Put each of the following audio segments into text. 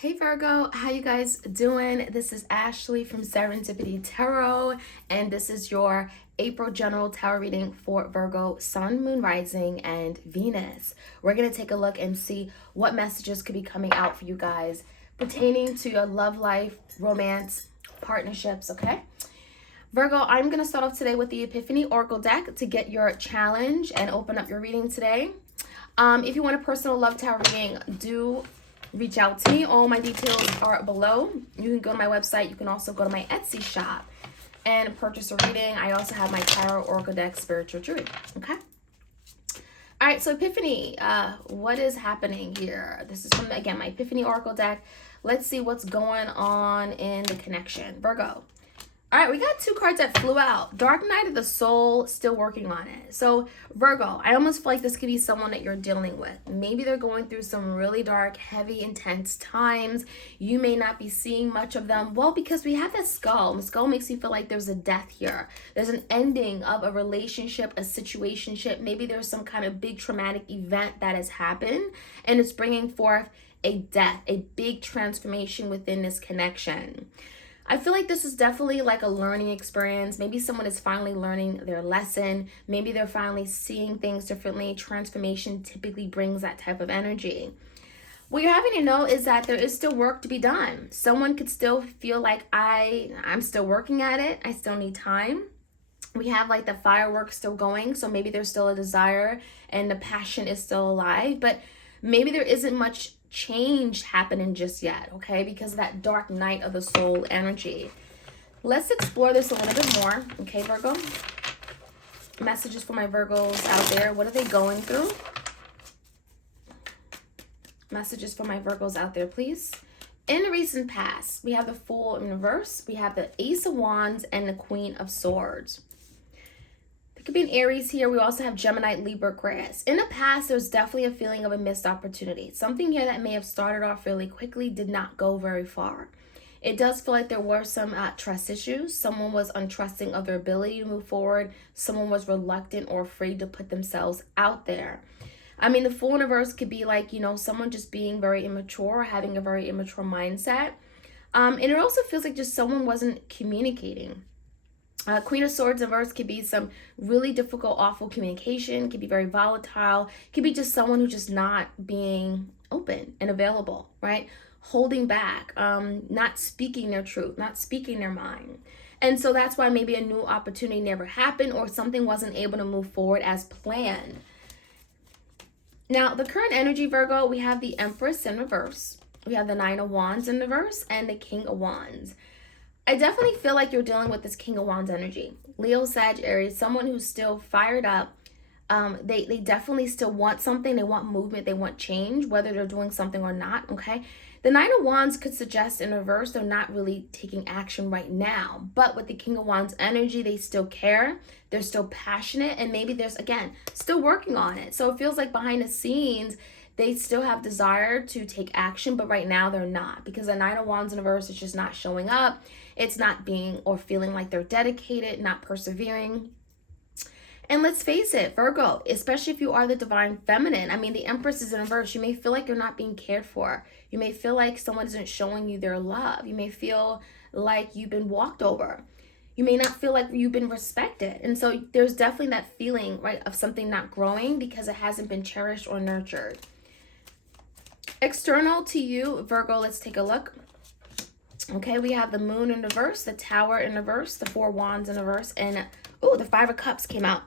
Hey Virgo, how you guys doing? This is Ashley from Serendipity Tarot, and this is your April general tarot reading for Virgo, Sun, Moon, Rising, and Venus. We're going to take a look and see what messages could be coming out for you guys pertaining to your love life, romance, partnerships, okay? Virgo, I'm going to start off today with the Epiphany Oracle deck to get your challenge and open up your reading today. If you want a personal love tarot reading, do reach out to me. All my details are below. You can go to my website. You can also go to my Etsy shop and purchase a reading. I also have my Tarot Oracle deck Spiritual Druid. Okay. All right. So Epiphany, what is happening here? This is from, again, my Epiphany Oracle deck. Let's see what's going on in the connection. Virgo. All right, we got two cards that flew out. Dark Night of the Soul, still working on it. So Virgo, I almost feel like this could be someone that you're dealing with. Maybe they're going through some really dark, heavy, intense times. You may not be seeing much of them. Well, because we have that skull. The skull makes me feel like there's a death here. There's an ending of a relationship, a situationship. Maybe there's some kind of big traumatic event that has happened, and it's bringing forth a death, a big transformation within this connection. I feel like this is definitely like a learning experience. Maybe someone is finally learning their lesson. Maybe they're finally seeing things differently. Transformation typically brings that type of energy. What you're having to know is that there is still work to be done. Someone could still feel like I'm still working at it. I still need time. We have like the fireworks still going. So maybe there's still a desire and the passion is still alive. But maybe there isn't much change happening just yet, okay, because of that dark night of the soul energy. Let's explore this a little bit more, okay, Virgo? Messages for my Virgos out there. What are they going through? Messages for my Virgos out there, please. In the recent past, we have the Fool in reverse, we have the Ace of Wands, and the Queen of Swords. It could be an Aries here. We also have Gemini, Libra, Aquarius. In the past, there's definitely a feeling of a missed opportunity. Something here that may have started off really quickly did not go very far. It does feel like there were some trust issues. Someone was untrusting of their ability to move forward. Someone was reluctant or afraid to put themselves out there. I mean, the Fool in reverse could be like, someone just being very immature or having a very immature mindset. And it also feels like just someone wasn't communicating. Queen of Swords in reverse could be some really difficult, awful communication. Could be very volatile. Could be just someone who's just not being open and available, right? Holding back, not speaking their truth, not speaking their mind. And so that's why maybe a new opportunity never happened or something wasn't able to move forward as planned. Now, the current energy, Virgo, we have the Empress in reverse. We have the Nine of Wands in reverse and the King of Wands. I definitely feel like you're dealing with this King of Wands energy. Leo, Sag, Aries, someone who's still fired up. They definitely still want something. They want movement. They want change, whether they're doing something or not, okay? The Nine of Wands could suggest in reverse they're not really taking action right now. But with the King of Wands energy, they still care. They're still passionate. And maybe there's, again, still working on it. So it feels like behind the scenes, they still have desire to take action, but right now they're not, because the Nine of Wands in reverse is just not showing up. It's not being or feeling like they're dedicated, not persevering. And let's face it, Virgo, especially if you are the divine feminine, I mean, the Empress is in reverse. You may feel like you're not being cared for. You may feel like someone isn't showing you their love. You may feel like you've been walked over. You may not feel like you've been respected. And so there's definitely that feeling, right, of something not growing because it hasn't been cherished or nurtured. External to you, Virgo, let's take a look. Okay, we have the Moon in reverse, the Tower in reverse, the Four Wands in reverse, and the Five of Cups came out.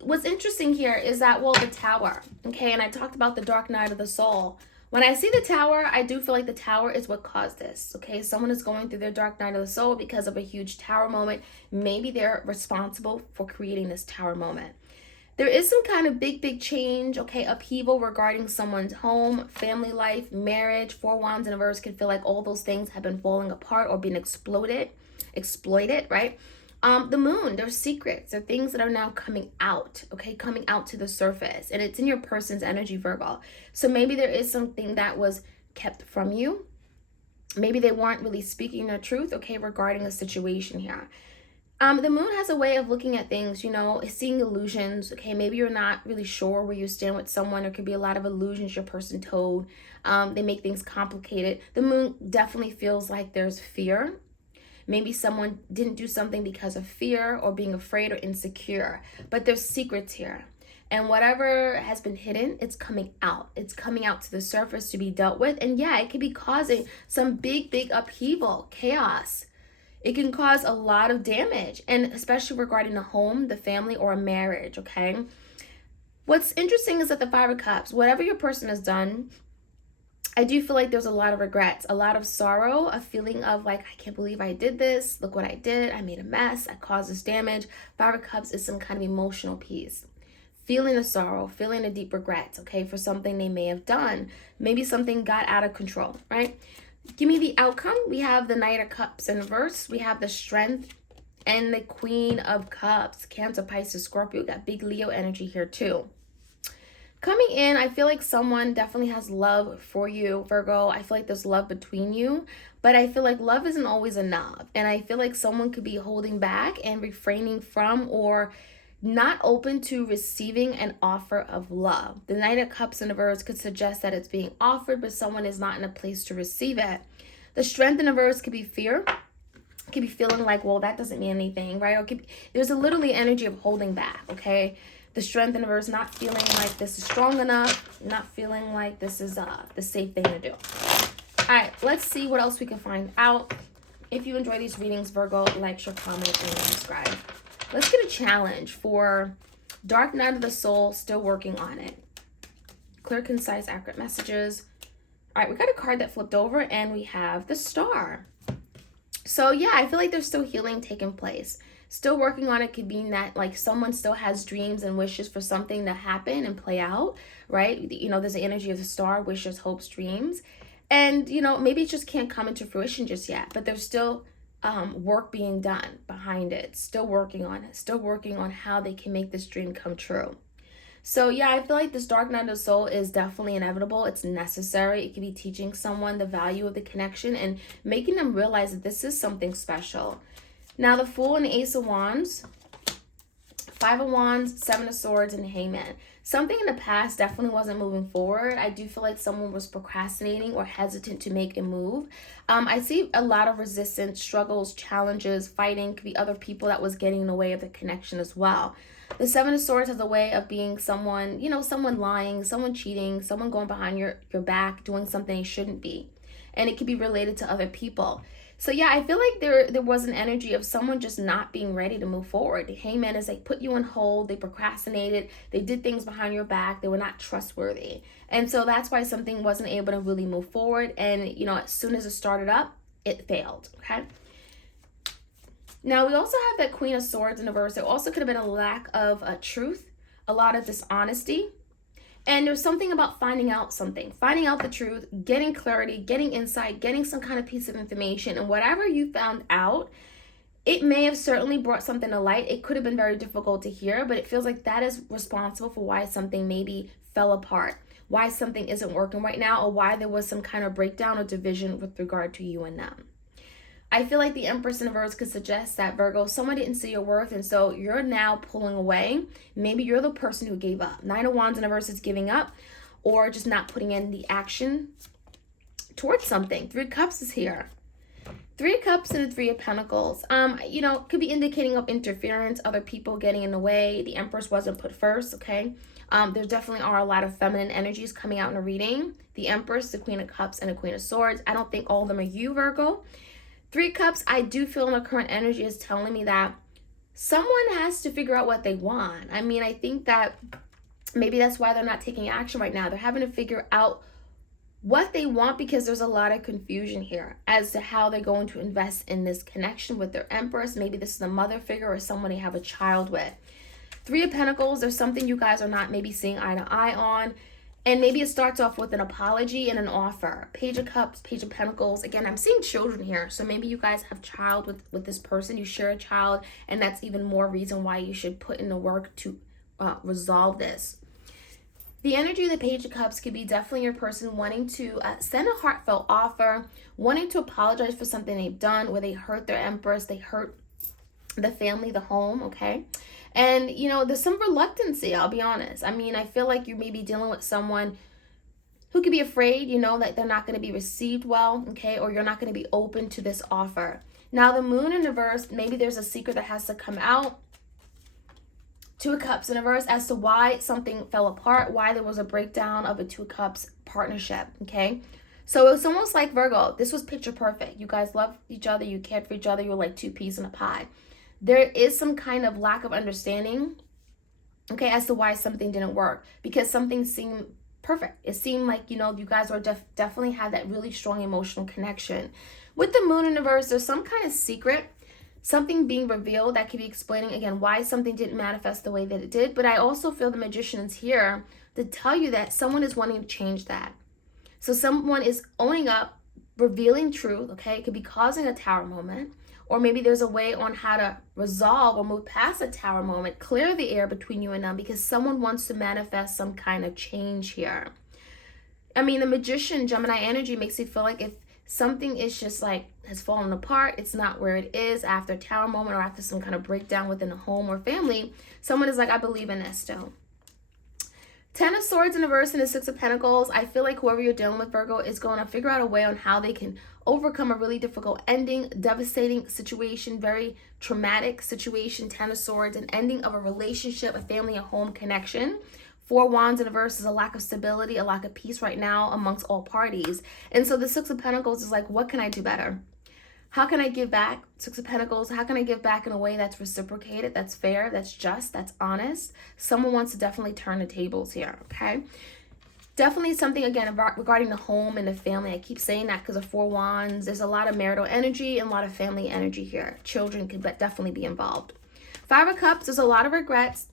What's interesting here is that, well, the Tower, okay, and I talked about the dark night of the soul. When I see the Tower, I do feel like the Tower is what caused this, okay? Someone is going through their dark night of the soul because of a huge Tower moment. Maybe they're responsible for creating this Tower moment. There is some kind of big change, okay, upheaval regarding someone's home, family life, marriage. Four Wands in reverse can feel like all those things have been falling apart or being exploited, right? The Moon, there's secrets. There are things that are now coming out, okay, coming out to the surface. And it's in your person's energy, Virgo. So maybe there is something that was kept from you. Maybe they weren't really speaking their truth, okay, regarding a situation here. The moon has a way of looking at things, seeing illusions. Okay, maybe you're not really sure where you stand with someone. There could be a lot of illusions your person told. They make things complicated. The moon definitely feels like there's fear. Maybe someone didn't do something because of fear or being afraid or insecure, but there's secrets here. And whatever has been hidden, it's coming out. It's coming out to the surface to be dealt with. And yeah, it could be causing some big, big upheaval, chaos. It can cause a lot of damage, and especially regarding the home, the family, or a marriage, okay? What's interesting is that the Five of Cups, whatever your person has done, I do feel like there's a lot of regrets, a lot of sorrow, a feeling of like, I can't believe I did this. Look what I did. I made a mess. I caused this damage. Five of Cups is some kind of emotional piece. Feeling the sorrow, feeling the deep regrets, okay, for something they may have done. Maybe something got out of control, right? Give me the outcome. We have the Knight of Cups in reverse. We have the Strength and the Queen of Cups. Cancer, Pisces, Scorpio. Got big Leo energy here too. Coming in, I feel like someone definitely has love for you, Virgo. I feel like there's love between you, but I feel like love isn't always enough. And I feel like someone could be holding back and refraining from or not open to receiving an offer of love. The Knight of Cups in reverse could suggest that it's being offered, but someone is not in a place to receive it. The Strength in reverse could be fear. It could be feeling like, well, that doesn't mean anything, right? Or there's a literally energy of holding back, okay? The Strength in reverse, not feeling like this is strong enough, not feeling like this is the safe thing to do. All right, let's see what else we can find out. If you enjoy these readings, Virgo, like, share, comment, and subscribe. Let's get a challenge for Dark Night of the Soul, still working on it. Clear, concise, accurate messages. All right, we got a card that flipped over, and we have the Star. So yeah, I feel like there's still healing taking place. Still working on it could mean that like someone still has dreams and wishes for something to happen and play out, right? There's the energy of the Star, wishes, hopes, dreams. And, maybe it just can't come into fruition just yet, but there's still work being done behind it, still working on it, still working on how they can make this dream come true. So yeah, I feel like this Dark Night of the Soul is definitely inevitable. It's necessary. It can be teaching someone the value of the connection and making them realize that this is something special. Now the Fool and the Ace of Wands, Five of Wands, Seven of Swords, and Hangman. Something in the past definitely wasn't moving forward. I do feel like someone was procrastinating or hesitant to make a move. I see a lot of resistance, struggles, challenges, fighting. Could be other people that was getting in the way of the connection as well. The Seven of Swords has a way of being someone, someone lying, someone cheating, someone going behind your back, doing something they shouldn't be. And it could be related to other people. So yeah, I feel like there was an energy of someone just not being ready to move forward. The Hangman is they put you on hold, they procrastinated, they did things behind your back, they were not trustworthy. And so that's why something wasn't able to really move forward. And, as soon as it started up, it failed, okay? Now, we also have that Queen of Swords in reverse. There also could have been a lack of truth, a lot of dishonesty. And there's something about finding out the truth, getting clarity, getting insight, getting some kind of piece of information. And whatever you found out, it may have certainly brought something to light. It could have been very difficult to hear, but it feels like that is responsible for why something maybe fell apart, why something isn't working right now, or why there was some kind of breakdown or division with regard to you and them. I feel like the Empress in reverse could suggest that, Virgo, someone didn't see your worth, and so you're now pulling away. Maybe you're the person who gave up. Nine of Wands in reverse is giving up or just not putting in the action towards something. Three of Cups is here. Three of Cups and the Three of Pentacles. Could be indicating of interference, other people getting in the way. The Empress wasn't put first, okay? There definitely are a lot of feminine energies coming out in a reading. The Empress, the Queen of Cups, and the Queen of Swords. I don't think all of them are you, Virgo. Three Cups, I do feel in the current energy is telling me that someone has to figure out what they want. I mean, I think that maybe that's why they're not taking action right now. They're having to figure out what they want because there's a lot of confusion here as to how they're going to invest in this connection with their Empress. Maybe this is a mother figure or someone they have a child with. Three of Pentacles, there's something you guys are not maybe seeing eye to eye on. And maybe it starts off with an apology and an offer. Page of Cups, Page of Pentacles. Again, I'm seeing children here. So maybe you guys have a child with this person. You share a child. And that's even more reason why you should put in the work to resolve this. The energy of the Page of Cups could be definitely your person wanting to send a heartfelt offer. Wanting to apologize for something they've done where they hurt their Empress. They hurt the family, the home, okay? And, you know, there's some reluctancy, I'll be honest. I mean, I feel like you may be dealing with someone who could be afraid, you know, that they're not going to be received well, okay? Or you're not going to be open to this offer. Now, the moon in reverse, maybe there's a secret that has to come out. Two of Cups in reverse as to why something fell apart, why there was a breakdown of a Two of Cups partnership, okay? So it's almost like Virgo, this was picture perfect. You guys loved each other, you cared for each other, you were like two peas in a pod. There is some kind of lack of understanding, okay, as to why something didn't work, because something seemed perfect. It seemed like, you know, you guys were definitely had that really strong emotional connection. With the moon in reverse, there's some kind of secret, something being revealed that could be explaining, again, why something didn't manifest the way that it did. But I also feel the magician is here to tell you that someone is wanting to change that. So someone is owning up, revealing truth, okay? It could be causing a tower moment, or maybe there's a way on how to resolve or move past a tower moment, clear the air between you and them, because someone wants to manifest some kind of change here. I mean, the magician, Gemini energy, makes you feel like if something is just like has fallen apart, it's not where it is after a tower moment or after some kind of breakdown within a home or family, someone is like, I believe in this still. Ten of Swords in reverse and the Six of Pentacles. I feel like whoever you're dealing with, Virgo, is going to figure out a way on how they can overcome a really difficult ending, devastating situation, very traumatic situation. Ten of Swords, an ending of a relationship, a family, a home connection. Four Wands in reverse is a lack of stability, a lack of peace right now amongst all parties. And so the Six of Pentacles is like, what can I do better? How can I give back? Six of Pentacles, how can I give back in a way that's reciprocated, that's fair, that's just, that's honest? Someone wants to definitely turn the tables here, okay? Definitely something, again, regarding the home and the family. I keep saying that because of Four Wands. There's a lot of marital energy and a lot of family energy here. Children could definitely be involved. Five of Cups, there's a lot of regrets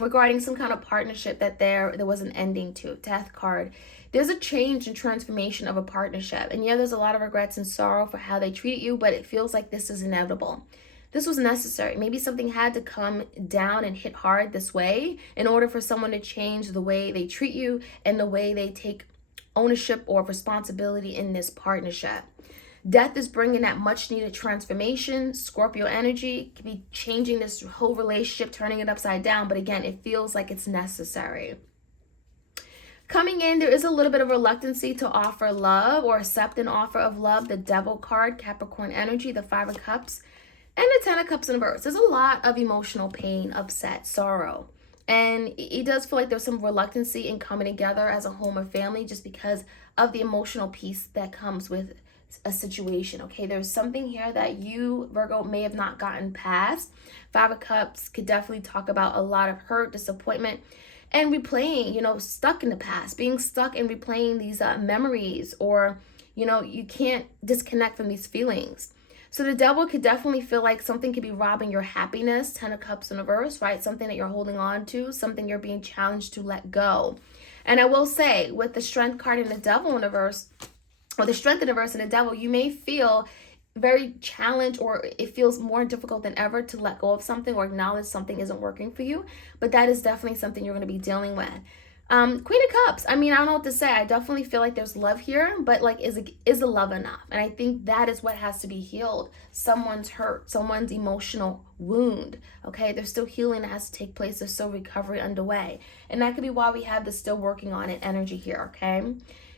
regarding some kind of partnership that there was an ending to. Death card. There's a change and transformation of a partnership. And yeah, there's a lot of regrets and sorrow for how they treated you, but it feels like this is inevitable. This was necessary. Maybe something had to come down and hit hard this way in order for someone to change the way they treat you and the way they take ownership or responsibility in this partnership. Death is bringing that much needed transformation. Scorpio energy could be changing this whole relationship, turning it upside down. But again, it feels like it's necessary. Coming in, there is a little bit of reluctancy to offer love or accept an offer of love. The Devil card, Capricorn energy, the Five of Cups, and the Ten of Cups in reverse. There's a lot of emotional pain, upset, sorrow. And it does feel like there's some reluctancy in coming together as a home or family just because of the emotional piece that comes with a situation, okay? There's something here that you, Virgo, may have not gotten past. Five of Cups could definitely talk about a lot of hurt, disappointment, and replaying, you know, stuck in the past, being stuck and replaying these memories, or, you know, you can't disconnect from these feelings. So the Devil could definitely feel like something could be robbing your happiness. Ten of Cups in reverse, right? Something that you're holding on to, something you're being challenged to let go. And I will say, with the Strength card and the Devil in reverse, or the Strength in reverse and the Devil, you may feel very challenged, or it feels more difficult than ever to let go of something or acknowledge something isn't working for you. But that is definitely something you're going to be dealing with. Queen of Cups. I mean, I don't know what to say. I definitely feel like there's love here, but like, is the love enough? And I think that is what has to be healed. Someone's hurt, someone's emotional wound. Okay, there's still healing that has to take place. There's still recovery underway, and that could be why we have the still working on it energy here. Okay,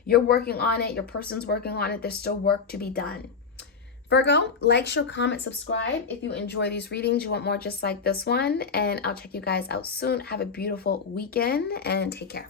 you're working on it. Your person's working on it. There's still work to be done. Virgo, like, share, comment, subscribe if you enjoy these readings. You want more just like this one. And I'll check you guys out soon. Have a beautiful weekend and take care.